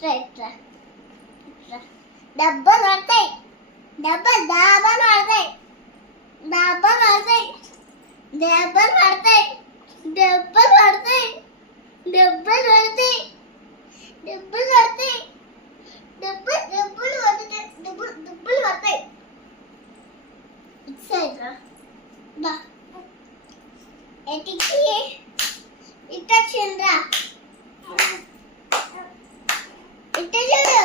ఇట్లా ఇట్లా ఇట్లా డబ్బలు పడతాయి. డబ్బలు దాబాలు పడతాయి. డబ్బలు పడతాయి. దెబ్బలు పడతాయి. దెబ్బలు పడతాయి. దెబ్బలు పడతాయి. దెబ్బలు పడతాయి. దెబ్బలు దెబ్బలు పడతాయి. దెబ్బలు దెబ్బలు పడతాయి. ఇటు సైడ్ రా. దా ఎటికి ఇట్ట వచ్చిండ్రా. ఇట్ట చూడు.